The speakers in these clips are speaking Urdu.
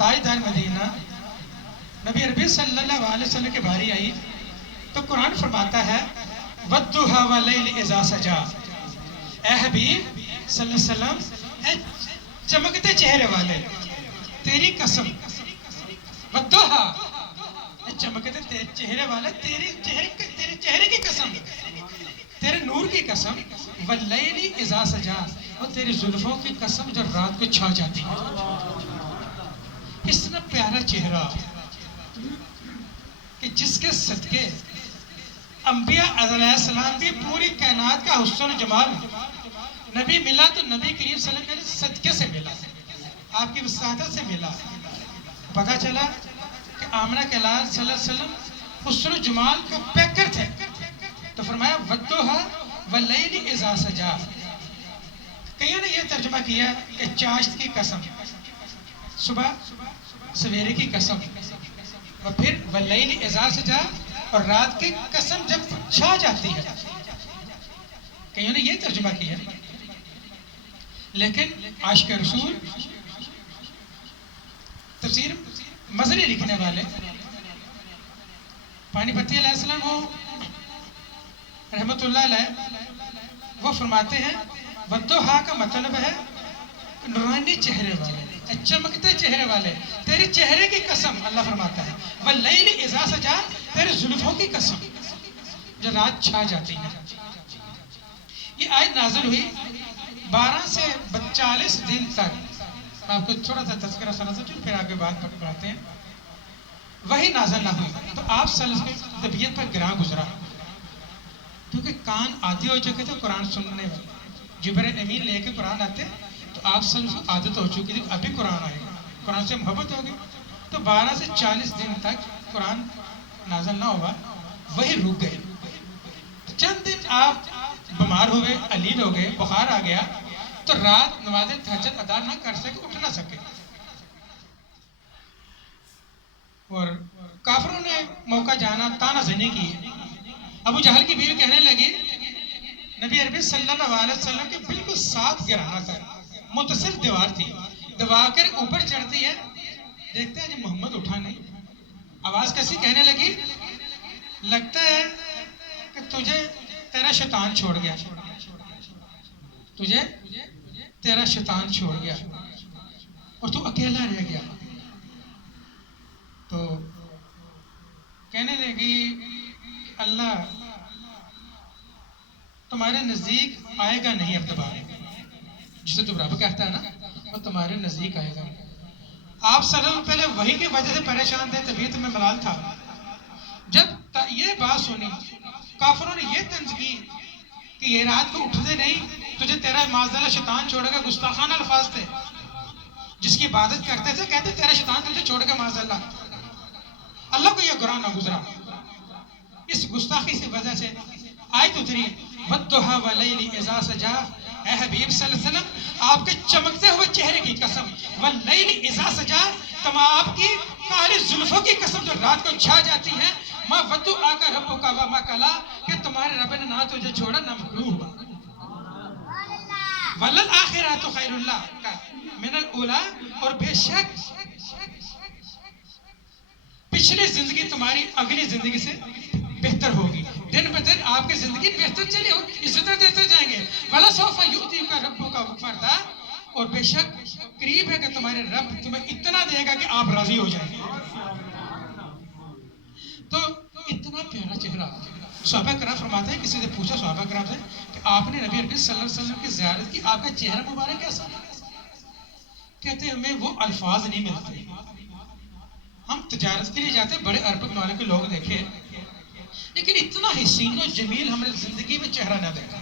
تاجدار مدینہ نبی عربی صلی اللہ علیہ وسلم کی باری آئی تو قرآن فرماتا ہے وَالضُّحَىٰ وَاللَّيْلِ إِذَا سَجَىٰ، اے حبیب صلی اللہ علیہ وسلم، اے چمکتے چہرے والے، تیری قسم، وَالضُّحَىٰ، اے چمکتے چہرے والے، تیرے چہرے کی قسم، تیرے نور کی قسم، وَاللَّيْلِ إِذَا سَجَىٰ، اور تیری زلفوں کی قسم جو رات کو چھا جاتی ہے۔ اتنا پیارا چہرہ کہ جس کے صدقے انبیاء علیہ السلام بھی پوری کائنات کا حسن و جمال نبی ملا تو نبی کریم صلی اللہ علیہ وسلم صدقے سے ملا، آپ کی وساطت سے ملا۔ پتہ چلا کہ آمنہ کے لال صلی اللہ علیہ وسلم حسن و جمال کا پیکر تھے، تو فرمایا وَالضُّحَىٰ وَاللَّيْلِ إِذَا سَجَىٰ۔ کئیوں نے یہ ترجمہ کیا کہ چاشت کی قسم، صبح سویرے کی قسم، اور پھر وَاللَّيْلِ إِذَا سَجَىٰ، اور رات کی قسم جب چھا جاتی ہے۔ کئیوں نے یہ ترجمہ کیا، لیکن عاشق رسول تفسیر مظہری لکھنے والے پانی پتی علیہ السلام وہ رحمت اللہ علیہ وہ فرماتے ہیں وَالضُّحَىٰ کا مطلب ہے نورانی چہرے والے، چمکتے چہرے والے، تیرے چہرے کی قسم، اللہ فرماتا ہے وَاللَّيْلِ إِذَا سَجَىٰ، تیرے زلفوں کی قسم جو رات چھا جاتی ہے۔ یہ آیت نازل ہوئی 12 سے 40 دن تک، آپ کو تھوڑا سا تذکرہ سنا سکتے پھر آگے بات پڑھاتے ہیں۔ وہی نازل نہ ہوئی تو آپ صلی اللہ علیہ وسلم کی طبیعت پر گراں گزرا، کیونکہ کان عادی ہو چکے تھے قرآن سننے میں، جبرائیل امین لے کے قرآن آتے تو آپ صلی اللہ علیہ وسلم عادت ہو چکی تھی، ابھی قرآن آئے گا، قرآن سے محبت ہوگی، تو 12 سے 40 دن تک قرآن نازل نہ ہوا، وہی رک گئے۔ چند دن آپ بیمار ہو گئے، علیل ہو گئے، بخار آ گیا، تو رات نماز تہجد ادا نہ کر سکے، اٹھ نہ سکے، اور کافروں نے موقع جانا، تانا زنی کی۔ ابو جہل کی بیوی کہنے لگی نبی عربی صلی اللہ علیہ وسلم کے بالکل ساتھ گرانا تھا، متصل دیوار تھی، دبا کر اوپر چڑھتی ہے، دیکھتے ہیں جی محمد اٹھا نہیں، آواز کیسی کہنے لگی، لگتا ہے کہ تجھے تیرا شیطان چھوڑ گیا، تجھے تیرا شیطان چھوڑ گیا اور تو اکیلا رہ گیا۔ تو کہنے لگی اللہ تمہارے نزدیک آئے گا نہیں اب دوبارہ، جسے تو رب کہتا ہے نا، وہ تمہارے نزدیک آئے گا۔ آپ صلی اللہ علیہ وسلم پہلے وحی کی وجہ سے پریشان تھے، طبیعت میں ملال تھا۔ جب یہ بات سنی کافروں نے یہ طنز کی کہ یہ رات کو اٹھتے نہیں، تجھے تیرا معاذ اللہ شیطان چھوڑے گا، گستاخانہ الفاظ تھے، جس کی عبادت کرتے تھے کہتے تیرا شیطان تجھے چھوڑ گا معاذ اللہ۔ اللہ کو یہ گناہ نہ گزرا، اس گستاخی سے وجہ سے آیت اتری وَالضُّحَىٰ وَاللَّيْلِ إِذَا سَجَىٰ، اے حبیب صلی اللہ علیہ وسلم آپ کے چمکتے ہوئے چہرے کی قسم، وَاللَّيْلِ إِذَا سَجَىٰ، تم آپ کی کالی زلفوں کی قسم جو رات کو چھا جاتی ہیں، مَا وَدَّعَكَ رَبُّكَ وَمَا قَلَىٰ، کہ تمہارے رب نے نہ تجھے چھوڑا نہ مغرور ہوا۔ وَلَلْآخِرَةُ خَيْرٌ لَكَ مِنَ الْأُولَىٰ، اور بے شک پچھلی زندگی تمہاری اگلی زندگی سے بہتر ہوگی، دن بہ دن آپ کی زندگی بہتر چلی ہوگی، عزتیں دیتے جائیں گے۔ وَلَسَوْفَ يُؤْتِيكَ رَبُّكَ فَتَرْضَىٰ، اور بے شک قریب ہے کہ تمہارے رب تمہیں اتنا دے گا کہ آپ راضی ہو جائیں گے۔ تو اتنا پیارا چہرہ، صحابہ کرام فرماتے ہیں، کسی سے پوچھا صحابہ کرام سے کہ آپ نے نبی عربی صلی اللہ علیہ وسلم کی زیارت کی، آپ کا چہرہ مبارک کیسا؟ کہتے ہیں ہمیں وہ الفاظ نہیں ملتے، ہم تجارت کے لیے جاتے ہیں، بڑے عرب ممالک کے لوگ دیکھے، لیکن اتنا حسین و جمیل ہم نے زندگی میں چہرہ نہ دیکھا،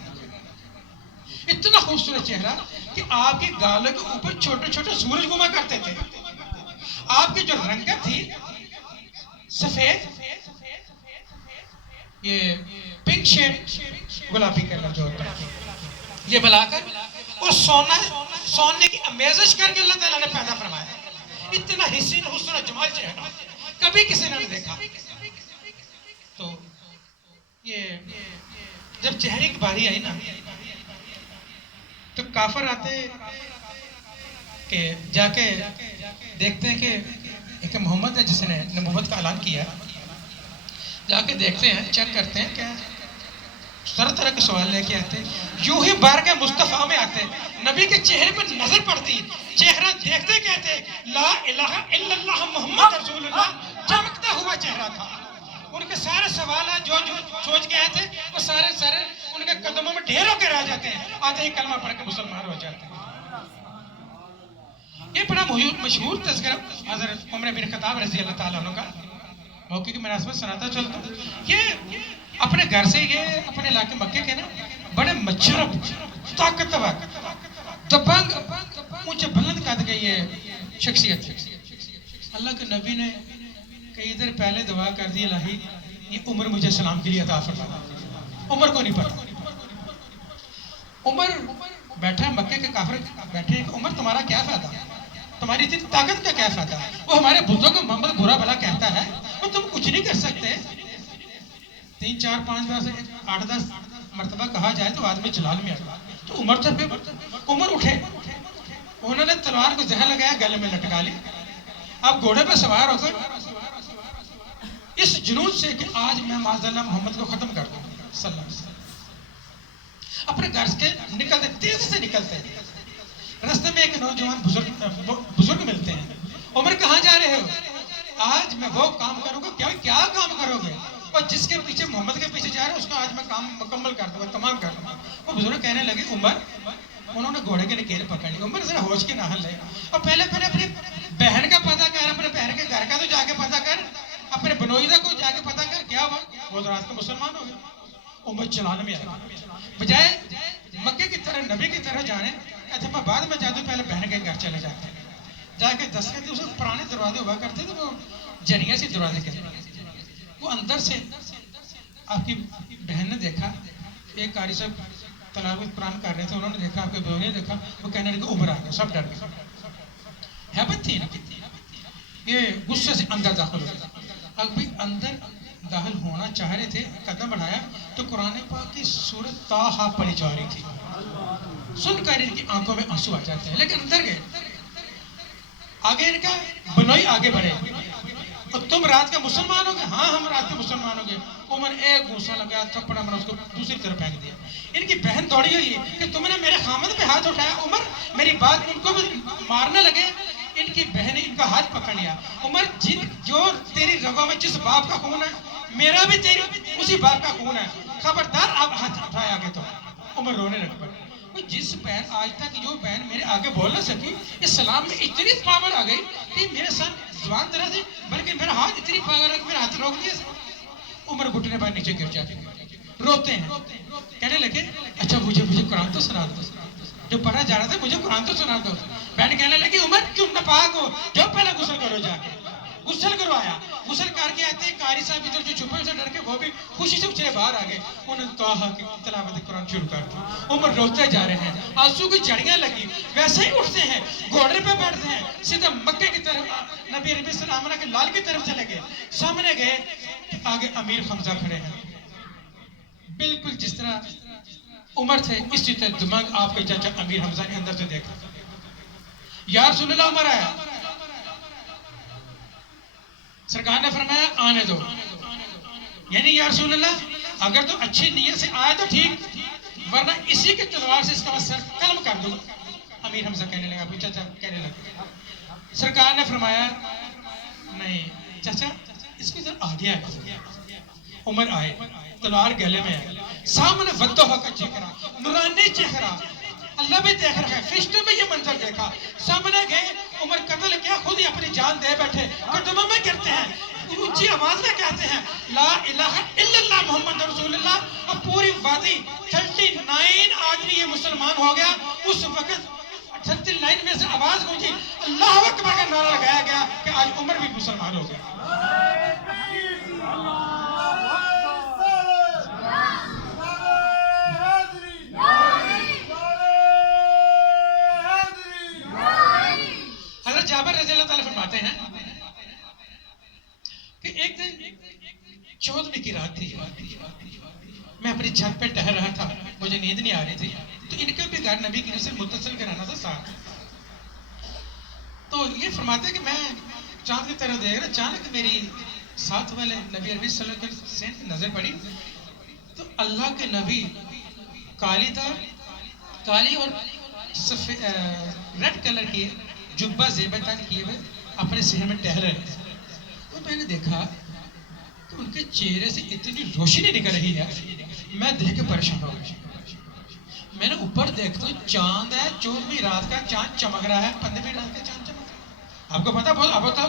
اتنا خوبصورت چہرہ کہ آپ کے گالوں کے اوپر چھوٹے چھوٹے سورج گھوما کرتے تھے، آپ کی جو رنگت تھی سفید، یہ پنک شیڈ، گلابی کلر جو ہوتا ہے یہ بلا کر، اور سونے کی امیزش کر کے اللہ تعالیٰ نے پیدا فرمایا، اتنا حسین حسن و جمال چہرہ کبھی کسی نے نہیں دیکھا۔ تو یہ جب چہرے کی باری آئی نا تو کافر آتے کہ جا کے دیکھتے ہیں کہ ایک محمد ہے جس نے نبوت کا اعلان کیا، جا کے دیکھتے ہیں، چیک کرتے ہیں، کیا طرح طرح کے سوال لے کے آتے، یوں ہی بارگاہ مصطفیٰ میں آتے، نبی کے چہرے پر نظر پڑتی، چہرہ دیکھتے کہتے لا الہ الا اللہ محمد رسول اللہ، چمکتا ہوا چہرہ تھا۔ ان کے سارے سوالات جو سوچ کے آئے تھے وہ سارے ان کے قدموں میں ڈھیر ہو کے رہ جاتے ہیں، آتے ہی کلمہ پڑھ کے مسلمان ہو جاتے ہیں۔ یہ بڑا مشہور تذکرہ حضرت عمر بن خطاب رضی اللہ تعالیٰ عنہ کا موقع کی مناسبت سناتا چلتا ہوں۔ یہ اپنے گھر سے، یہ اپنے علاقے مکے کے نا بڑے مچھر طاقتور دبنگ اونچے بلند قد کے یہ شخصیت، اللہ کے نبی نے کئی دیر پہلے دعا کر دی، الہی یہ عمر مجھے سلام کے لیے عطا فرما۔ عمر کو نہیں پتا، عمر بیٹھا مکے کے کافر بیٹھے ہیں کہ عمر تمہارا کیا فائدہ، تمہاری اتنی طاقت کا کیا فائدہ، وہ ہمارے بزرگ کو محمد برا بھلا کہتا ہے اور تم کچھ نہیں کر سکتے۔ 3 4 5 8 10 مرتبہ کہا جائے تو آدمی جلال میں آئے، تو عمر تھے، عمر اٹھے، انہوں نے تلوار کو زہر لگایا، گلے میں لٹکا لی، اب گھوڑے پہ سوار ہو کر اس جنون سے کہ آج میں معاذ اللہ محمد کو ختم کر دوں صلی اللہ علیہ وسلم، اپنے گھر سے نکلتے، تیزی سے نکلتے، راستے میں ایک نوجوان بزرگ ملتے ہیں، عمر کہاں جا رہے ہو؟ آج میں وہ کام کروں گا، کیا کام کرو گے؟ اور جس کے پیچھے محمد کے پیچھے جا رہے ہیں اس کا آج میں کام مکمل کر دوں گا، تمام کر دوں گا۔ وہ بزرگ کہنے لگے عمر، انہوں نے گھوڑے کے نکیل پکڑ لی، عمر ذرا ہوش کے نہل لے، اور پہلے اپنی بہن کا پتہ کر، اپنے بہن کے گھر کا تو جا کے پتہ کر، اپنے بنوئیدہ کو جا کے پتہ کر کیا ہوا۔ وہ تو رات کو مسلمان ہو گیا۔ عمر چلانے میں آیا، بجائے مکے کی طرح نبی کی طرح جانے، کہتے میں بعد میں جادو، پہلے بہن کے گھر چلے جاتے ہیں، جا کے دستک، اس وقت پرانے دروازے ہوا کرتے تھے، وہ جنیا سی دروازے کے، وہ اندر سے آپ کی بہن نے دیکھا، ایک قاری صاحب تلاوت قرآن کر رہے تھے، انہوں نے دیکھا، آپ کے بہن نے دیکھا، وہ کہنے لگے عمر آ گیا، سب ڈر گئے، ہیبت تھی نا، یہ غصے سے اندر داخل ہو گیا۔ اب بھی اندر داخل ہونا چاہ رہے تھے، قدم بڑھایا تو قرآن پاک کی سورت طٰہٰ پڑھی جا رہی تھی، سن کر ان کی آنکھوں میں آنسو آ جاتے ہیں، لیکن اندر گئے، آگے ان کا بنوئی آگے بڑھے، اور تم رات کے مسلمان ہو گئے؟ ہاں ہم رات کے مسلمان ہو گئے۔ عمر ایک گھوسا لگا، تھپڑا مرا، اس کو دوسری طرف پھینک دیا۔ ان کی بہن دوڑی ہوئی کہ تم نے میرے خامد پہ ہاتھ اٹھایا، عمر میری بات، ان کو بھی مارنے لگے، ان کی بہن نے ان کا ہاتھ پکڑ لیا، عمر جو تیری رگوں میں جس باپ کا خون ہے، میرا بھی تیری اسی باپ کا خون ہے، خبردار آپ ہاتھ اٹھائے آگے تو۔ عمر رونے لگ پڑے، جس بہن آج تک جو بہن میرے آگے بول نہ سکی، اسلام میں اتنی پاور آ گئی کہ میرے ساتھ زبان طرح سے، بلکہ میرا ہاتھ اتنی پاور ہے کہ میرا ہاتھ روک دیا۔ عمر گھٹنے بعد نیچے گر جاتے ہیں، روتے ہیں، کہنے لگے اچھا مجھے قرآن تو سنا دو، جو پڑھا جا رہا تھا مجھے قرآن تو سنا دو۔ بہن کہنے لگی عمر تم ناپاک ہو، جو پہلے غسل کرو، جا کے غسل کروایا، غسل کر کے آتے قاری صاحب ادھر جو چھپے سے ڈر کے، وہ بھی خوشی سے چلے باہر آ گئے، انہوں نے طٰہٰ کی تلاوت قرآن شروع کر دی۔ عمر روتے جا رہے ہیں، آنسو کی جھڑیاں لگی، ویسے ہی اٹھتے ہیں، گھوڑے پہ بیٹھتے ہیں، سیدھا مکے کی طرف، نبی علیہ السلام کے لال کی طرف چلے گئے، سامنے گئے، آگے امیر حمزہ کھڑے ہیں، بالکل جس طرح عمر تھے اسی طرح دماغ آپ کے چاچا امیر حمزہ نے اندر سے دیکھا، یا رسول اللہ عمر آیا، سرکار نے فرمایا آنے دو، یعنی یا رسول اللہ اگر تو اچھی نیت سے آئے تو ٹھیک، ورنہ اسی کے تلوار سے اس کا سر قلم کر دوں۔ امیر حمزہ کہنے لگا، ابو چاچا کہنے لگا، سرکار نے فرمایا نہیں چاچا اس کو ذرا آگے آئے۔ عمر آئے، تلوار گلے میں آئے، سامنے ودھا کا چہرہ، نورانی چہرہ، اللہ بھی دیکھ رہا ہے، فرشتوں میں یہ منظر دیکھا، سامنے گئے، عمر قتل کیا، خود ہی اپنی جان دے بیٹھے، قدموں میں گرتے ہیں، اونچی آواز میں کہتے ہیں لا الہ الا اللہ محمد رسول اللہ، اور پوری وادی 39 آدمی یہ مسلمان ہو گیا۔ اس وقت 39 میں سے آواز گونجی، اللہ اکبر کا نعرہ لگایا گیا کہ آج عمر بھی مسلمان ہو گیا۔ حضرت جابر رضی اللہ تعالیٰ فرماتے ہیں کہ ایک دن 14ویں کی رات تھی، میں اپنی چھت پہ ٹہل رہا تھا، مجھے نیند نہیں آ رہی تھی، تو ان کا بھی گھر نبی کریم سے متصل گھرانہ تھا ساتھ، تو یہ فرماتے ہیں کہ میں چاند کی طرح دیکھ رہا، اچانک میری ساتھ والے نبی عربی صلی اللہ علیہ وسلم کی نظر پڑی تو اللہ کے نبی کالی تھا، کالی اور ریڈ کلر کی جبہ زیبتان کیے ہوئے اپنے سر میں ٹہل رہے تھے. تو میں نے دیکھا کہ ان کے چہرے سے اتنی روشنی نکل رہی ہے، میں دیکھ کے پریشان ہو گیا. میں نے اوپر دیکھتا ہوں چاند ہے، 14ویں رات کا چاند چمک رہا ہے، 15ویں رات کا چاند چمک رہا ہے. آپ کو پتا بہت اب ہوتا ہے.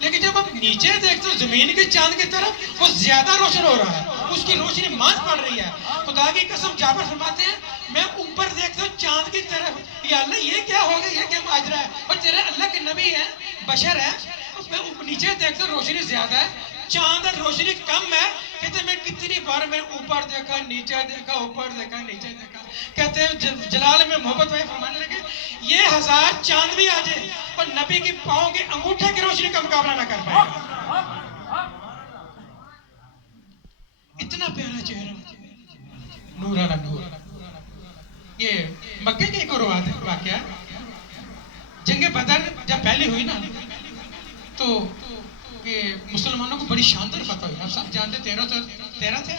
لیکن جب آپ نیچے دیکھتے ہو زمین کے چاند کی طرف، وہ زیادہ روشن ہو رہا ہے، اس کی روشنی ماند پڑ رہی ہے. خدا کی قسم جابر فرماتے ہیں میں اوپر دیکھتا ہوں چاند کی طرف، یا اللہ یہ کیا ہو گیا، یہ کیا ماجرا ہے، اور تیرے اللہ کے نبی ہے، بشر ہے. میں نیچے دیکھتا ہوں روشنی زیادہ ہے، چاند اور روشنی کم ہے. کہتے ہیں میں کتنی بار میں اوپر دیکھا، نیچے دیکھا، اوپر دیکھا، نیچے دیکھا. کہتے ہیں جلال میں محبت بھائی فرمانے لگے یہ 1000 چاند بھی آ جائے اور نبی کی پاؤں کے انگوٹھے کی روشنی کا مقابلہ نہ کر پائے گا. اتنا پیارا چہرہ، نور علی نور. یہ مکے کے ایک اور واقعہ، جنگ بدر جب پہلی ہوئی نا تو کہ مسلمانوں کو بڑی شاندار فتح ہوئی. آپ سب جانتے 13 تھے.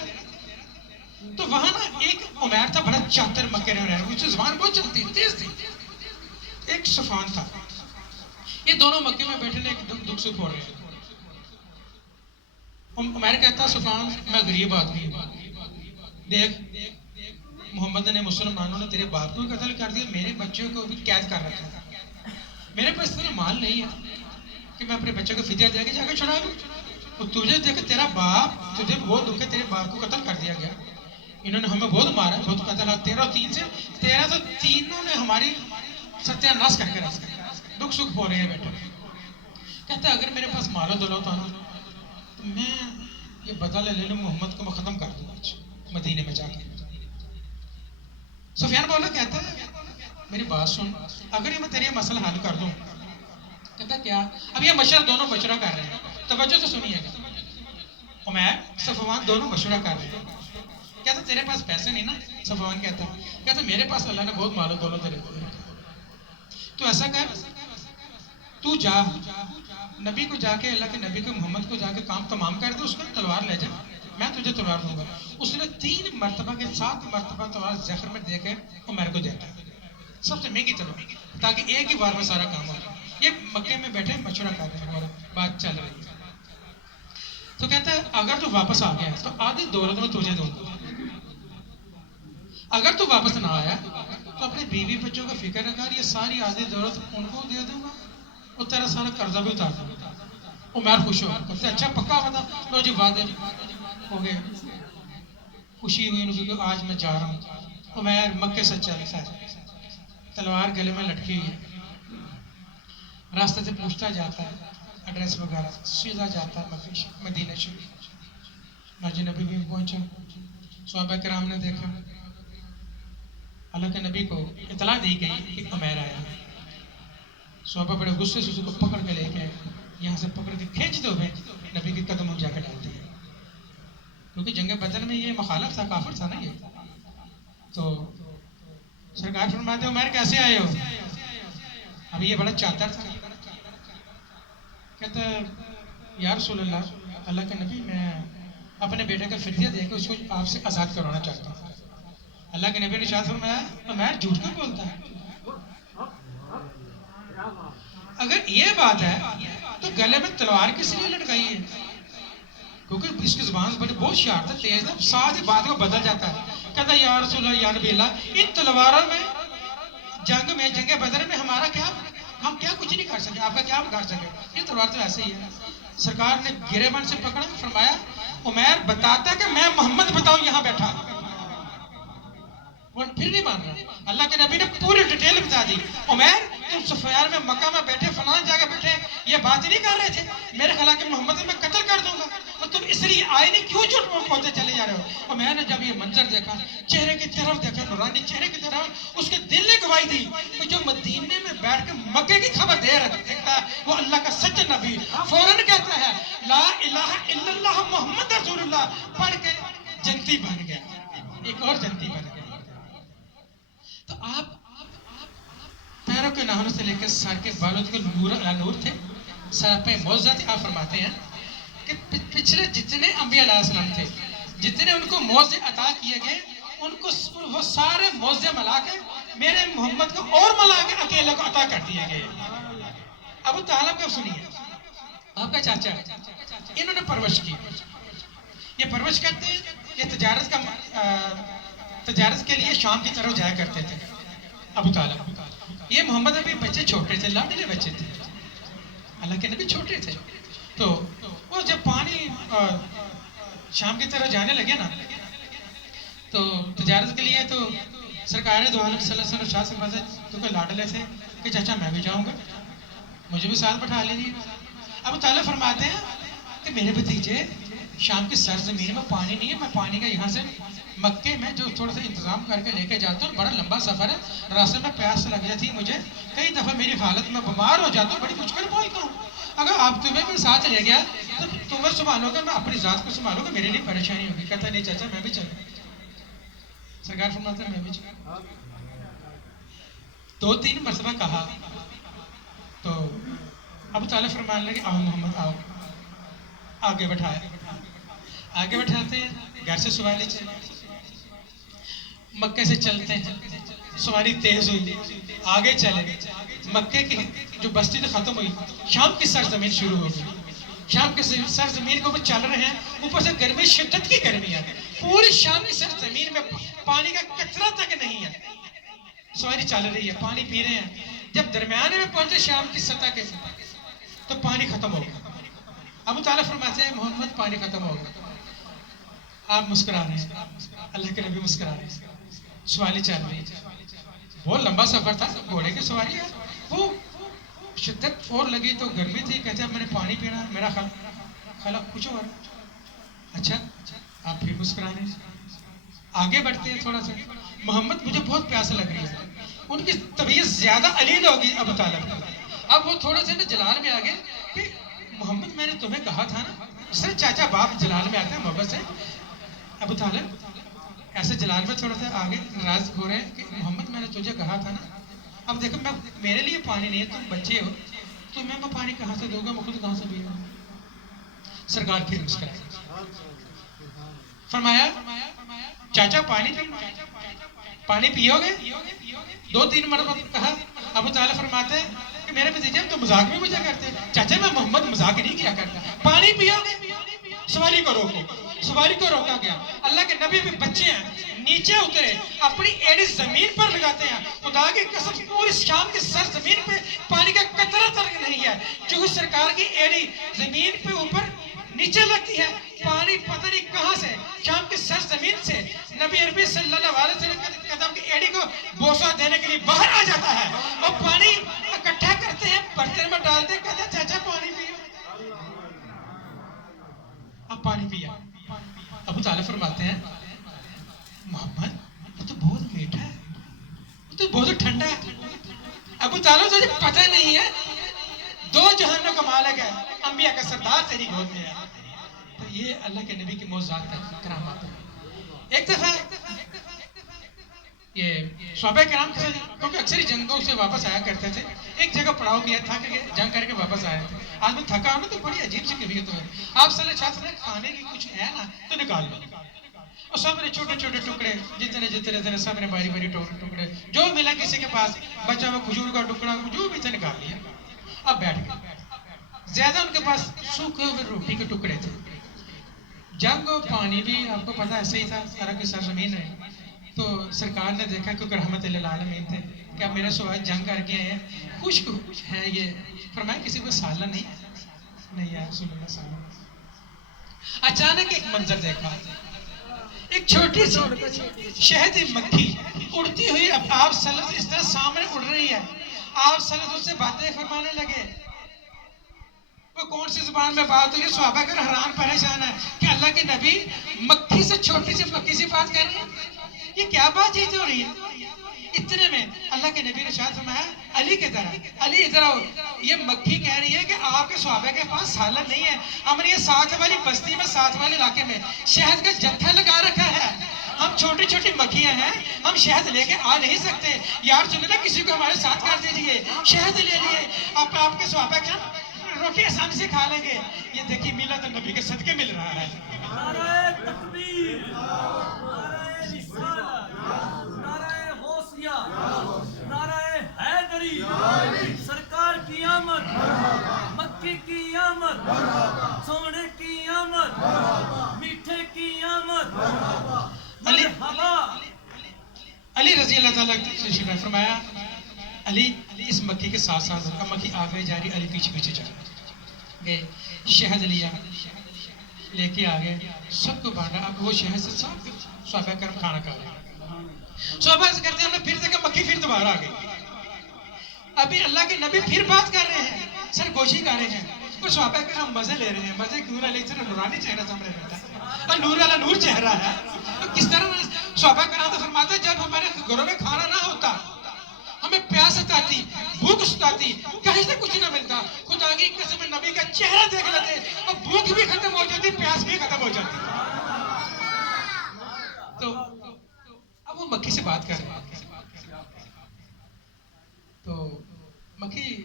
تو وہاں نا ایک عمیر تھا، بڑا چاتر مکے میں رہا، اس کی زبان بہت چلتی تیز تھی. ایک صفوان تھا. یہ دونوں مکے میں بیٹھے نے ایک دکھ سکھ ہو رہے ہیں. عمیر کہتا صفوان میں غریب آدمی ہوں، دیکھ محمد نے مسلمانوں نے تیرے باپ کو قتل کر دیا، میرے بچوں کو بھی قید کر رکھا ہے، میرے پاس اتنا مال نہیں ہے کہ میں اپنے بچوں کو فدیہ دے کے جا کے چھڑا لوں. اور تجھے دیکھ تیرا باپ، تجھے بہت دکھ ہے، تیرے باپ کو قتل کر دیا گیا، انہوں نے ہمیں بہت مارا، بہت قتل. 13 اور 3 سے 13 تو تینوں نے ہماری ستیہ ناش کر کے رکھا. دکھ سکھ ہو رہے ہیں بیٹھے. کہتا ہے اگر میرے پاس مال و دولت آنا تو میں یہ بدلہ لے لوں، محمد کو میں ختم کر دوں آج مدینے میں جا کے. سفیان بولا کہتا ہے میری بات سن، اگر یہ میں تیرے مسئلہ حل کر دوں. کہتا کیا؟ اب یہ مشورہ دونوں مشورہ کر رہے ہیں، توجہ سے سنیے گا. عمیر صفوان دونوں مشورہ کر رہے ہیں. کہتا تیرے پاس پیسے نہیں نا؟ صفوان کہتا میرے پاس اللہ نے بہت مال و دولت دے دیا. تو ایسا کر، تو جا نبی کو جا کے، اللہ کے نبی کو محمد کو جا کے کام تمام کر دے، اس کو تلوار لے جا، میں تجھے تلوار دوں گا. اس نے 3 مرتبہ کے 7 مرتبہ تلوار زخر میں دے کے عمیر کو دیتا، سب سے مہنگی تلوار، تاکہ ایک ہی بار میں سارا کام ہو جائے. یہ مکے میں بیٹھے مشورہ کر رہے ہیں اور بات چل رہی ہے. تو کہتا ہے اگر تو واپس آ گیا تو آدھی دولت میں تجھے دوں گا، اگر تو واپس نہ آیا تو اپنے بیوی بچوں کا فکر رکھا، یہ ساری آدھی دولت ان کو دے دوں گا اور تیرا سارا قرضہ بھی اتار دوں گا. عمیر خوش ہو، کہتے اچھا پکا ہوا تھا. لو جی وعدے ہو گئے. خوشی ہوئی ان کو کہ آج میں جا رہا ہوں. عمیر مکے سے چلتا ہے، تلوار گلے میں لٹکی ہوئی ہے، راستے سے پوچھتا جاتا ہے ایڈریس وغیرہ، سیدھا جاتا ہے مدینہ شریف. مسجد نبی میں پہنچا، صحابہ کرام نے دیکھا، اللہ کے نبی کو اطلاع دی گئی کہ عمیر آیا. صحابہ بڑے غصے سے اس کو پکڑ کے لے کے یہاں سے پکڑ کے کھینچتے ہوئے نبی کے قدموں جا کے ڈالتے ہیں، کیونکہ جنگ بدر میں یہ مخالف تھا، کافر تھا نا یہ. تو سرکار فرماتے ہیں عمیر کیسے آئے ہو؟ اب یہ بڑا چاتر تھا. کہتا ہے یا رسول اللہ، اللہ کے نبی میں اپنے بیٹے کا فدیہ دے کے اس کو آپ سے آزاد کروانا چاہتا ہوں. اللہ کے نبی نے ارشاد فرمایا عمیر جھوٹ کیوں بولتا ہے؟ اگر یہ بات ہے تو گلے میں تلوار کس لیے لٹکائی ہے؟ کیونکہ اس کی زبان بڑی بہت شارپ ہے، تیز ہے، ساتھ ہی بات کو بدل جاتا ہے. کہتا یا رسول اللہ، یا نبی اللہ، ان تلواروں میں جنگ بدر میں ہمارا کیا، ہم کیا کچھ نہیں کر سکے، آپ کا کیا بگاڑ سکے، یہ تلوار تو ایسے ہی ہے. سرکار نے گرے بند سے پکڑا، فرمایا عمیر بتاتا کہ میں محمد بتاؤں یہاں بیٹھا، وہ پھر نہیں مان رہا. اللہ کے نبی نے پوری ڈیٹیل بتا دی. عمیر تم سفیان میں مکہ میں بیٹھے فلان جگہ بیٹھے یہ بات نہیں کر رہے تھے میرے خلا کے محمد میں قتل کر دوں گا، اور تم اس لیے آئے نہیں، کیوں جھوٹ بولتے چلے جا رہے ہو؟ اور میں نے جب یہ منظر دیکھا، چہرے کی طرف دیکھا، نورانی چہرے کی طرف، اس کے دل نے گواہی دی کہ جو مدینے میں بیٹھ کے مکے کی خبر دے رہا ہے وہ اللہ کا سچا نبی. فوراً کہتا ہے لا الہ الا اللہ محمد رسول اللہ، پڑھ کے جنتی بن گیا، ایک اور جنتی بن گیا. تو آپ پیروں کے ناخنوں سے لے کر سر کے بالوں تک نور علی نور تھے، سر پہ موزہ تھے. آپ فرماتے ہیں کہ پچھلے جتنے انبیاء علیہ السلام تھے، جتنے ان کو موزے عطا کیے گئے، ان کو وہ سارے موزے ملا کے میرے محمد کو اور ملا کے اکیلے کو عطا کر دیے گئے. ابو طالب کا سنیے، آپ کا چاچا، انہوں نے پرورش کی. یہ پرورش کرتے ہیں، یہ تجارت کے لیے شام کی طرف جایا کرتے تھے. ابو طالب، یہ محمد ابھی بچے چھوٹے تھے، لاڈلے بچے تھے، اللہ کے نبی چھوٹے تھے. تو وہ جب پانی شام کی طرف جانے لگے نا، تو تجارت کے لیے تو سرکار دو عالم صلی اللہ علیہ وسلم شاہ سے فرمایا تو کہ لاڈلے سے کہ چاچا میں بھی جاؤں گا، مجھے بھی ساتھ بٹھا لیجیے. ابو طالب فرماتے ہیں کہ میرے بھتیجے، شام کی سرزمین میں پانی نہیں ہے، میں پانی کا یہاں سے مکے میں جو تھوڑا سا انتظام کر کے لے کے جاتا ہوں، بڑا لمبا سفر ہے، راستے میں پیاس لگ جاتی ہے مجھے، کئی دفعہ میری حالت میں بیمار ہو جاتا ہوں، بڑی مشکل پہنچتا ہوں. اگر آپ تمہیں بھی ساتھ لے گیا تو تمہیں سنبھالو گا، میں اپنی ذات کو سنبھالوں گا، میرے لیے پریشانی ہوگی. کہتا نہیں چاچا میں بھی چلوں. سرکار فرماتے ہیں میں بھی چلوں. 2-3 مرتبہ کہا تو ابو طالب فرمانے لگے آؤ محمد آؤ. آگے بٹھایا، آگے بٹھاتے ہیں، گھر سے سواری چلی، مکے سے چلتے ہیں، سواری تیز ہوئی، آگے چلے، مکے کی جو بستی تو ختم ہوئی، شام کی سرزمین شروع ہو گئی. شام کی سرزمین کے اوپر چل رہے ہیں، اوپر سے گرمی، شدت کی گرمی ہے، پوری شام کی سرزمین میں پانی کا قطرہ تک نہیں ہے. سواری چل رہی ہے، پانی پی رہے ہیں. جب درمیانے میں پہنچے شام کی سطح کے تو پانی ختم ہو گیا. ابو طالب فرماتے ہیں محمد پانی ختم ہو گیا. آپ مسکرا رہے ہیں، اللہ کے نبی مسکرا رہے ہیں، سواری چل رہی ہے. بہت لمبا سفر تھا، گھوڑے کی سواری ہے، وہ شدت اور لگی تو گرمی تھی. کہتے ہیں میں نے پانی پینا، میرا خلا کچھ اور. اچھا آپ پھر مسکرا رہے ہیں. آگے بڑھتے ہیں تھوڑا سا، محمد مجھے بہت پیاس لگ رہی ہے. ان کی طبیعت زیادہ علیل ہوگی ابو طالب. اب وہ تھوڑا سا جلال میں آگے کہ محمد میں نے تمہیں کہا تھا نا، سر چاچا باپ جلال میں آتے ہیں محبت سے. ابو طالب ایسے جلال میں تھوڑا سا آگے ناراض ہو رہے ہیں کہ محمد میں نے تجھے کہا تھا نا. اب دیکھو میں میرے لیے پانی نہیں ہے، تم بچے ہو، تمہیں میں پانی کہاں سے دوں گا، میں خود کہاں سے پیوں گا. سرکار پھر مسکرائے، فرمایا چاچا پانی پیو گے. 2-3 مرتبہ کہا. ابو طالب فرماتے ہیں کہ میرے بھتیجے تو مذاق بھی مجھے کرتے، چاچا میں محمد مذاق نہیں کیا کرتا. پانی پیو گے. سواری کو روکو، سواری کو روکا گیا. اللہ کے نبی بھی بچے ہیں، نیچے اترے، اپنی ایڑی زمین پر لگاتے ہیں. خدا کی قسم پوری شام کی سرزمین پہ پانی کا قطرہ تک نہیں ہے. جو سرکار کی ایڑی زمین پہ اوپر نیچے لگتی ہے، پانی پتہ نہیں کہاں سے شام کی سرزمین سے نبی عربی صلی اللہ علیہ وسلم قدم کی ایڑی کو بوسہ دینے کے لیے باہر آ جاتا ہے اور پانی اکٹھا کرتے ہیں، برتن میں ڈالتے ہیں، کہتے ہیں چاچا پانی پیو. اب پانی پیا. ابو طالب فرماتے ہیں محمد وہ تو بہت میٹھا ہے، وہ تو بہت ٹھنڈا ہے. ابو طالب تجھے پتہ نہیں ہے 2 جہانوں کا مالک ہے، انبیاء کا سردار تیری گود میں ہے. تو یہ اللہ کے نبی کی معجزات ہیں، کرامات ہیں. ایک دفعہ یہ صحابہ کرام کیونکہ اکثر جنگوں سے واپس آیا کرتے تھے، ایک جگہ پڑاؤ کیا تھا کہ جنگ کر کے واپس آئے تھے. آدمی تھکا ہو نا تو بڑی عجیب سی کیفیت ہے. آپ صلی اللہ علیہ وسلم کھانے کی کچھ ہے نا تو نکال لو. اور سب نے چھوٹے چھوٹے ٹکڑے جتنے سب نے باری باری ٹکڑے جو ملا کسی کے پاس بچا ہوا کھجور کا ٹکڑا جو بھی تھا نکال لیا. اب بیٹھ گئے. زیادہ ان کے پاس سوکھے ہوئے روٹی کے ٹکڑے تھے. جنگ اور پانی بھی آپ کو پتا ایسے ہی تھا، عرب کی سرزمین ہے. تو سرکار نے دیکھا کیونکہ رحمت للعالمین تھے کہ اب میرے سوائے جنگ کر کے ہیں، خشک ہے یہ. فرمایا کسی کو سالہ نہیں ہے رسول اللہ صلی اللہ علیہ وسلم. اچانک ایک منظر دیکھا، ایک چھوٹی سی شہد مکھی اڑتی ہوئی اب آپ صلی اللہ علیہ وسلم اس طرح سامنے اڑ رہی ہے. آپ صلی اللہ علیہ وسلم سے باتیں فرمانے لگے. وہ کون سی زبان میں بات ہوئی؟ صحابہ کر حیران پریشان ہے کہ اللہ کے نبی مکھی سے چھوٹی سی مکھی سے بات کر رہے ہیں، یہ کیا بات چیز ہو رہی ہے؟ اتنے میں اللہ کے نبی نے ارشاد فرمایا علی کی طرح، علی ادھر آؤ. یہ مکھی کہہ رہی ہے کہ آپ کے صحابہ کے پاس سالن نہیں ہے، ہم نے یہ ساتھ والی بستی میں، ساتھ والے علاقے میں شہد کا جتھا لگا رکھا ہے. ہم چھوٹی چھوٹی مکھیاں ہیں، ہم شہد لے کے آ نہیں سکتے، یا رسول اللہ کسی کو ہمارے ساتھ کر دیجئے، شہد لے لیے، آپ کے صحابہ کرام روٹی آسانی سے کھا لیں گے۔ یہ دیکھیے میلاد النبی کے صدقے مل رہا ہے۔ نعرہ تکبیر، نعرہ رسالت، نعرہ غوثیہ، نعرہ حیدری، سرکار کی آمد، مکی کی آمد، سونے کی آمد، میٹھے کی آمد، مرحبا۔ علی رضی اللہ تعالیٰ نے فرمایا علی اس مکھی کے ساتھ ساتھ ہوگا، مکھی آگے جا رہی، علی پیچھے پیچھے جا گئے، شہد لیا، لے کے آگئے، سب کو بانٹا۔ اب وہ شہد سے سب صحابہ کرام کھانا کھا رہے ہیں، صحابہ سے کرتے ہیں، ہم نے پھر دیکھا مکھی پھر دوبارہ آ گئی۔ ابھی اللہ کے نبی پھر بات کر رہے ہیں، سرگوشی کر رہے ہیں، وہ صحابہ کرام مزے لے رہے ہیں، مزے کیوں نہ لے، اتنا نورانی چہرہ سامنے بیٹھا ہے اور نور والا نور چہرہ ہے۔ کس طرح صحابہ کرام تو فرماتے ہیں جب ہمارے گھروں میں کھانا نہ ہوتا، ہمیں پیاس ستاتی، بھوک ستاتی، کہیں سے کچھ نہ ملتا، خدا کی قسم نبی کا چہرہ دیکھ لیتے اور بھوک بھی ختم ہو جاتی، پیاس بھی ختم ہو جاتی۔ تو اب وہ مکھی سے بات کر رہے ہیں، تو مکھی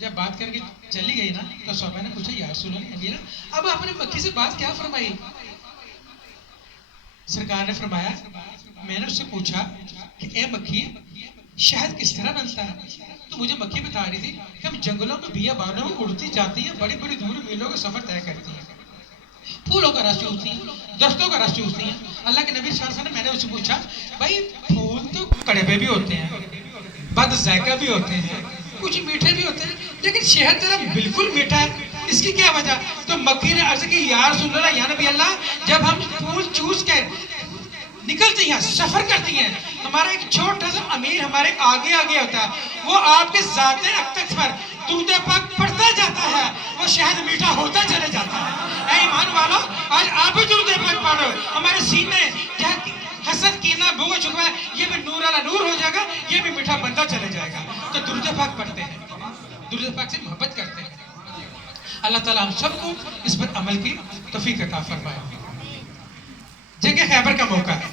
جب بات کر کے چلی گئی نا تو صحابہ نے پوچھا یا رسول اللہ اب آپ نے مکھی سے بات کیا فرمائی؟ سرکار نے فرمایا میں نے اس سے پوچھا کہ اے مکھی شہد کس طرح بنتا ہے؟ تو مجھے مکھی بتا رہی تھی کہ ہم جنگلوں میں بیابانوں میں اڑتی جاتی ہیں، بڑی بڑی دور میلوں کا سفر طے کرتی ہیں، پھولوں کا رس چوستی ہیں، درختوں کا رس چوستی ہیں۔ اللہ کے نبی صلی اللہ علیہ وسلم نے میں نے اس سے پوچھا بھائی پھول تو کڑوے بھی ہوتے ہیں، بد ذائقہ بھی ہوتے ہیں، کچھ میٹھے بھی ہوتے ہیں، لیکن شہد تیرا بالکل میٹھا ہے، اس کی کیا وجہ؟ تو مکھی نے عرض کی یا رسول اللہ یا نبی اللہ جب ہم پھول چوس کے نکلتی ہیں، سفر کرتی ہیں، ہمارا ایک چھوٹا سا امیر ہمارے آگے آگے ہوتا ہے، وہ آپ کے ذات اقدس پر درود پاک پڑھتا جاتا ہے، وہ شہد میٹھا ہوتا چلے جاتا ہے۔ اے ایمان والو آج آپ بھی درود پاک پڑھو، ہمارے سینے جہاں حسد کینہ بغض شکوہ ہے یہ بھی نور والا نور ہو جائے گا، یہ بھی میٹھا بنتا چلے جائے گا۔ تو درود پاک پڑھتے ہیں، درود پاک سے محبت کرتے ہیں۔ اللہ تعالیٰ ہم سب کو اس پر عمل کی توفیق عطا فرمائے۔ جنگ خیبر کا موقع ہے،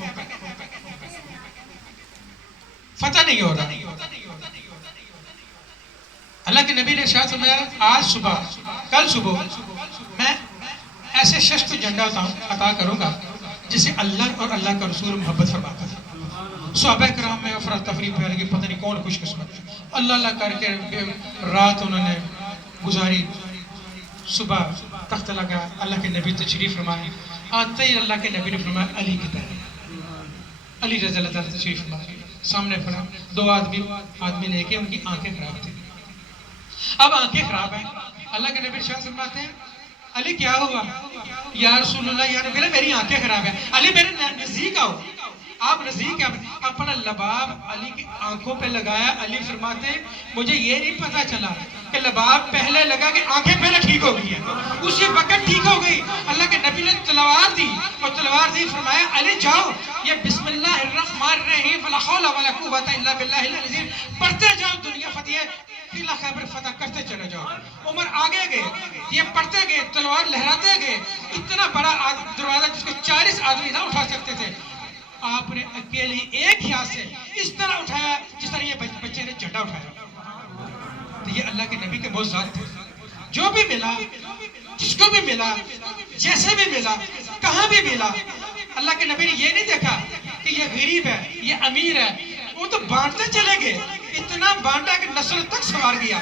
فتح نہیں ہو رہا، اللہ کے نبی نے ارشاد فرمایا آج صبح کل صبح میں ایسے شخص کو جھنڈا عطا کروں گا جسے اللہ اور اللہ کا رسول محبت فرماتا ہے۔ صحابہ کرام میں افراتفری پھیل گئی، پتہ نہیں کون خوش قسمت ہے، اللہ اللہ کر کے رات انہوں نے گزاری، صبح تخت لگا، اللہ کے نبی تشریف فرمائے، آتے ہی اللہ کے نبی نے فرمایا علی کی طرح، علی رضی اللہ تعالیٰ تشریف فرمائے، سامنے پڑا، دو آدمی لے کے ان کی آنکھیں خراب تھی، اب آنکھیں خراب ہیں، اللہ کے نبی شاہ فرماتے ہیں علی کیا ہوا؟ یا رسول اللہ یا نبی اللہ میری آنکھیں خراب ہیں، علی میرے نزدیک آؤ، آپ نزدیک اپنا لباب علی کی آنکھوں پہ لگایا، علی فرماتے ہیں مجھے یہ نہیں پتا چلا کہ لباب پہلے لگا کہ آنکھیں پہلے ٹھیک ہو گئی ہیں، اسی وقت ٹھیک ہو گئی، اللہ کے نبی نے تلوار دی اور تلوار دی، فرمایا علی جاؤ یہ بسم اللہ الرحمن الرحیم ولا حول ولا قوت الا باللہ العظیم پڑھتے جاؤ، دنیا فتح قلعہ خیبر فتح کرتے چلے جاؤ۔ عمر آگے گئے، یہ پڑھتے گئے، تلوار لہراتے گئے، اتنا بڑا دروازہ جس کو 40 آدمی نہ اٹھا سکتے تھے، آپ نے اکیلی ایک ہی ہاتھ سے اس طرح اٹھایا جس طرح یہ بچے نے جھنڈا اٹھایا۔ تو یہ اللہ کے نبی کے معجزات تھے، جو بھی ملا، جس کو بھی ملا، جیسے بھی ملا، کہاں بھی ملا، اللہ کے نبی نے یہ نہیں دیکھا کہ یہ غریب ہے، یہ امیر ہے، وہ تو بانٹتے چلے گئے، اتنا بانٹا کہ نسل تک سوار گیا۔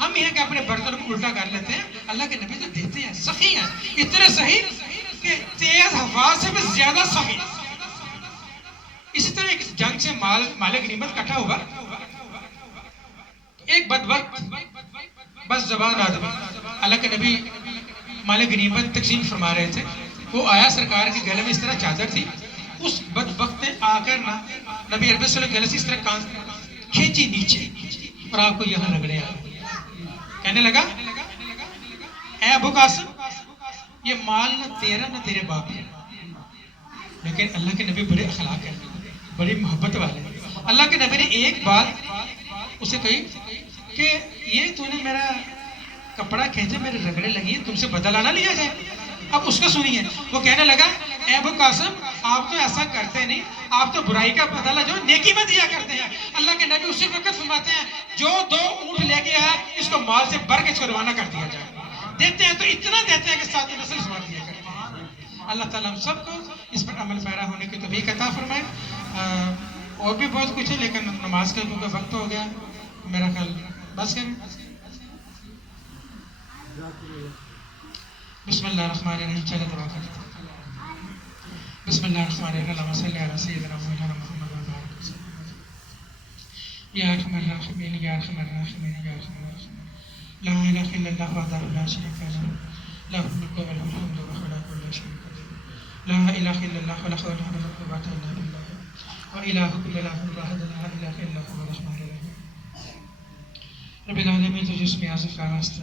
ہم یہ کہ اپنے برتن کو الٹا کر لیتے ہیں، اللہ کے نبی تو دیتے ہیں، سخی ہیں، اتنے سخی کہ تیز ہوا سے بھی زیادہ سخی۔ اسی طرح ایک جنگ سے مال غنیمت کٹھا ہوا، ایک بدبخت بس زبان آدمی اللہ کے نبی مال غنیمت تقسیم فرما رہے تھے، وہ آیا، سرکار کے گلے میں اس طرح چادر تھی، اس بدبخت نے آ کر نا نبی عربی صلی اللہ علیہ وسلم گلے سے اس طرح کان کھینچی نیچے اور آپ کو یہاں رگڑے آیا، کہنے لگا اے ابو قاسم یہ مال نہ تیرا نہ تیرے باپ ہے، لیکن اللہ کے نبی بڑے اخلاق ہیں، بڑی محبت والے، اللہ کے نبی نے ایک بات اسے کہی کہ یہ تو نے میرا کپڑا کھینچے، میرے رگڑے لگی ہیں، تم سے بدلہ نہ لیا جائے۔ اب اس کا سنیے، وہ کہنے لگا اے ابو قاسم آپ تو ایسا کرتے نہیں، آپ تو برائی کا بدلہ جو نیکی میں دیا کرتے ہیں۔ اللہ کے نبی اسی وقت فرماتے ہیں جو 2 اونٹ لے کے آیا اس کو مال سے بھر کے اس کو روانہ کر دیا جائے۔ دیتے ہیں تو اتنا دیتے ہیں کہ ساتھ نسل سنبھال دیا کرتے ہیں۔ اللہ تعالیٰ ہم سب کو اس پر عمل پیرا ہونے کی توفیق عطا فرمائے۔ اور بھی بہت کچھ ہے لیکن نماز کا کیونکہ وقت ہو گیا، میرا خیال بس کریں۔ بسم اللہ الرحمن الرحیم، چلے دعا کرتے ہیں۔ بسم اللہ الرحمن الرحیم، اللہم صلی علی سیدنا مولانا محمد و بارک وسلم۔ یا ارحم الراحمین یا ارحم الراحمین یا ارحم الراحمین، لا الہ الا اللہ وحدہ لا شریک لہ، لہ الملک و لہ الحمد وهو علی کل شیء قدیر، لا الہ الا اللہ ولا حول ولا قوة الا باللہ، وإلہکم الہ واحد لا الہ الا هو الرحمن الرحیم۔ رب العالمین تجھے اس میں آصف کا واسطہ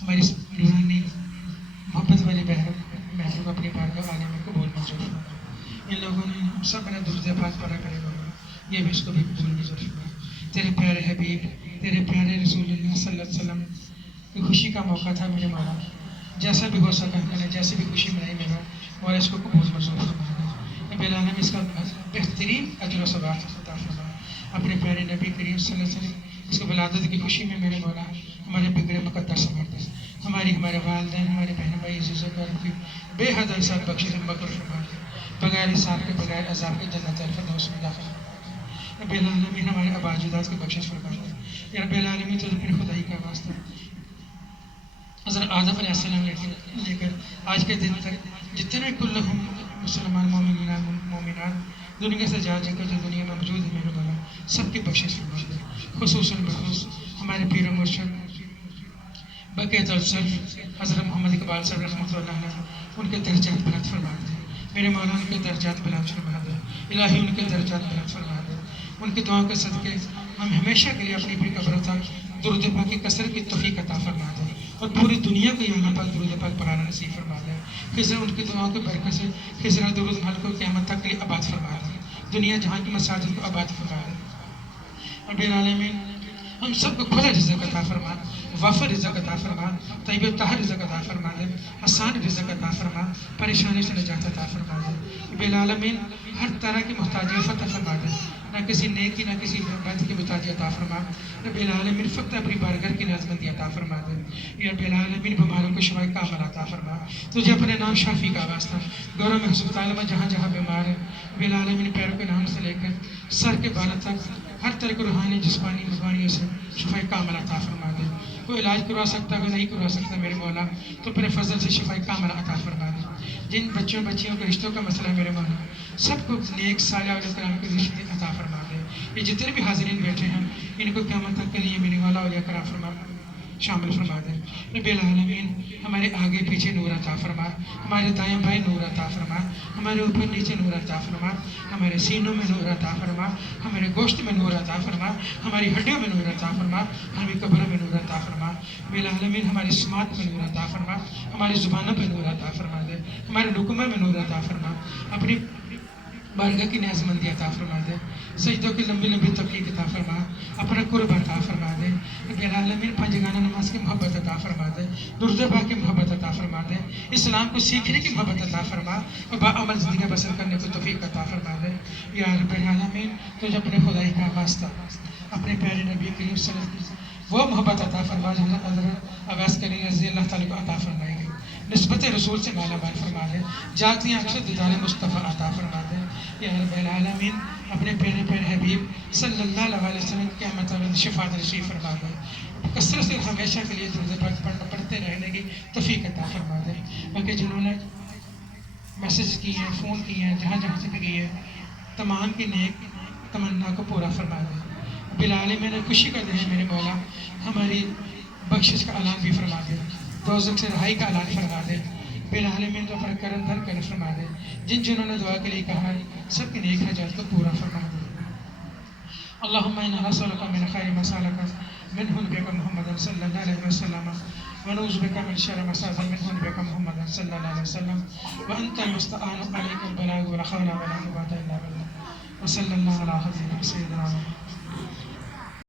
ہماری اس نورانی محبت والے محبوب کو اپنی بارگاہ عالم میں قبول منظور فرما۔ ان لوگوں نے ہم سب نے درود پاک پڑھا کرے گا، یہ بھی اس کو بھی قبول منظور فرما۔ تیرے پیارے حبیب، تیرے پیارے رسول اللہ صلی اللہ علیہ وسلم کی خوشی کا موقع تھا میرے مولا، جیسا بھی ہو سکا میں نے جیسے بھی خوشی منائی میرا مولا اس کو قبول منظور فرما۔ رب العالمین اس کا بہترین اجر و ثواب عطا فرما۔ اپنے پیارے نبی کریم صلی اللہ علیہ وسلم اس کو ولادت کی خوشی میں میرے مولا ہمارے بگڑے مقدس مقدس ہمارے والدین، ہمارے بہن بھائی عزیزوں کی بے حد احسان بخشش مغفرت فرما دے، بغیر حساب کے بغیر عذاب کے جنت الفردوس میں داخل فرما۔ رب العالمین ہمارے آباء اجداد کی بخشش فرما دے۔ یا رب العالمین تو اپنی خدائی کا واسطہ حضرت آدم علیہ السلام لے کر آج کے دن تک جتنے کل مسلمان مومنان دنیا سے جا کر جو دنیا میں موجود ہے میرے مولا سب کی بخشش فرما دے، خصوصاً بخصوص ہمارے پیر و مرشد بقیت الصرف حضرت محمد اقبال صاحب رحمۃ اللہ علیہ، ان کے درجات بلند فرما دے میرے مولا، ان کے درجات بلند فرما دے الہی، ان کے درجات بلند فرما دے۔ ان کی دعاؤں کے صدقے ہم ہمیشہ کے لیے اپنی اپنی قبر تک درود پاک کی کثرت کی توفیق عطا فرما دے اور پوری دنیا کو یہاں پر درود پاک پڑھانا نصیب فرما دے۔ خضر ان کی دعاؤں کے برکت سے خضر درود محل کو قیامت تک کے لیے آباد فرما دے، دنیا جہاں کی مساجد کو آباد فرما دے۔ رب العالمین ہم سب کو کھلا رزق عطا فرما، وافر رزق عطا فرما، طیب طاہر رزق عطا فرما دے، آسان رزق عطا فرما، پریشانی سے نجات عطا فرما دے۔ رب العالمین ہر طرح کی محتاجی فتح فرما دے، نہ کسی نیکی نہ کسی بد کی محتاجی عطا فرما۔ رب العالمین فقط اپنی بارگاہ کی نظمندی عطا فرما دے۔ یا رب العالمین بیماروں کو شفاء کامل عطا فرما، تجھے اپنے نام شافی کا واسطہ گوروں میں ہسپتال میں جہاں جہاں بیمار ہے رب العالمین پیروں کے نام سے لے کر سر کے بالوں تک ہر طرح کی روحانی جسمانی بیماریوں سے شفاء کامل عطا فرما دے۔ کوئی علاج کروا سکتا کوئی نہیں کروا سکتا میرے مولا تو اپنے فضل سے شفاء کامل عطا فرما دے۔ جن بچوں بچیوں کے رشتوں کا مسئلہ میرے مولا سب کو نیک صالح اولیاء کرام کی رشتے عطا فرما دے۔ یہ جتنے بھی حاضرین بیٹھے ہیں ان کو قیامت تک کے لیے میرے مولا اولیاء کرام فرما شامل فرما دے۔ رب العالمین ہمارے آگے پیچھے نور عطا فرما، ہمارے دائیں بائیں نور عطا فرما، ہمارے اوپر نیچے نور عطا فرما، ہمارے سینوں میں نور عطا فرما، ہمارے گوشت میں نور عطا فرما، ہماری ہڈیوں میں نور عطا فرما، ہماری قبروں میں نور عطا فرما۔ رب العالمین ہماری سماعت میں نور عطا فرما، ہماری زبانوں پہ نور عطا فرما دے، ہمارے رکموں میں نور عطا فرما، اپنی بارگاہ کی نیازمندی عطا فرما دے، سجدوں کی لمبی لمبی توفیق عطا فرما، اپنا قرب عطا فرما دے۔ رب العالمین پنجگانہ نماز کی محبت عطا فرما دے، درود پاک کی محبت عطا فرما دے، اسلام کو سیکھنے کی محبت عطا فرما اور باعمل زندگی بسر کرنے کو توفیق عطا فرما دے۔ یا رب العالمین تجھے اپنے خدائی کا واسطہ اپنے پیارے نبی کریم صلی اللہ علیہ وسلم وہ محبت عطا فرما جو حضرت اویس کریم رضی اللہ تعالیٰ کو عطا فرمائی گئی، نسبت رسول سے مالا مال فرما دے، جاگتی آنکھ سے دیدار مصطفیٰ عطا فرما دے۔ یا رب العالمین اپنے پیارے پیارے حبیب صلی اللہ علیہ وسلم کی قیامت میں شفاعت نصیب فرما دے، کثرت سے ہمیشہ کے لیے درود پاک پڑھتے رہنے کی توفیق عطا فرما دے۔ بلکہ جنہوں نے میسج کی ہیں فون کی ہیں جہاں جہاں سے بھی کی ہے تمام کی نیک تمنا کو پورا فرما دے۔ رب العالمین نے خوشی کا دن ہے میرے مولا ہماری بخشش کا اعلان بھی فرما دے، دوزخ سے رہائی کا اعلان فرما دے۔ رب العالمین تو پر کرم بھر کر فرما دے، جنہوں نے دعا کے لیے کہا ہے سب کی نیک حاجات کو پورا فرما دے۔ اللہم انا نسألک من خیر ما سألک منہ نبیک محمد صلی اللہ علیہ وسلم ونعوذ بک من شر ما استعاذ منہ نبیک محمد صلی اللہ علیہ وسلم وانت المستعان علیک البلاغ ولا حول ولا قوة الا باللہ وصلی اللہ علی حضرت سیدنا محمد۔